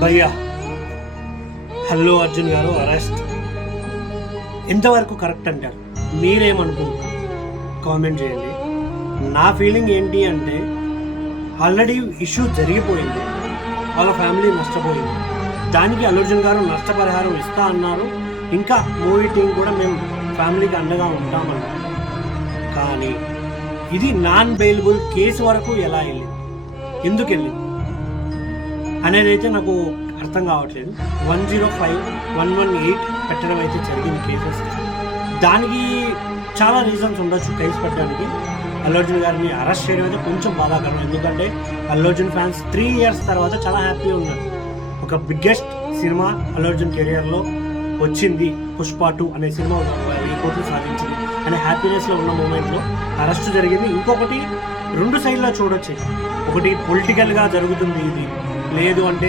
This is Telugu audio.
భయ్యా హలో అర్జున్ గారు అరెస్ట్. ఎంతవరకు కరెక్ట్ అంటారు. మీరేమనుకుంటారు కామెంట్ చేయండి. నా ఫీలింగ్ ఏంటి అంటే ఆల్రెడీ ఇష్యూ జరిగిపోయింది. వాళ్ళ ఫ్యామిలీ నష్టపోయింది. దానికి అల్లు అర్జున్ గారు నష్టపరిహారం ఇస్తా అన్నారు. ఇంకా మూవీ టీం కూడా మేము ఫ్యామిలీకి అండగా ఉంటామన్నారు. కానీ ఇది నాన్ బెయిలబుల్ కేసు వరకు ఎలా వెళ్ళింది? ఎందుకు వెళ్ళింది? అనేది అయితే నాకు అర్థం కావట్లేదు. One zero five one one eight పెట్టడం అయితే జరిగింది కేసెస్ దానికి చాలా రీజన్స్ ఉండొచ్చు కేసు పెట్టడానికి. అల్లర్జున్ గారిని అరెస్ట్ చేయడం అయితే కొంచెం బాధాకరం. ఎందుకంటే Allu Arjun fans three years తర్వాత చాలా హ్యాపీగా ఉన్నారు. ఒక బిగ్గెస్ట్ సినిమా అల్లు అర్జున్ కెరియర్లో వచ్చింది పుష్ప టూ అనే సినిమా వెయ్యి కోట్లు సాధించింది. అనే హ్యాపీనెస్లో ఉన్న మూమెంట్లో అరెస్ట్ జరిగింది. ఇంకొకటి రెండు సైడ్లో చూడొచ్చు. ఒకటి పొలిటికల్గా జరుగుతుంది ఇది. లేదు అంటే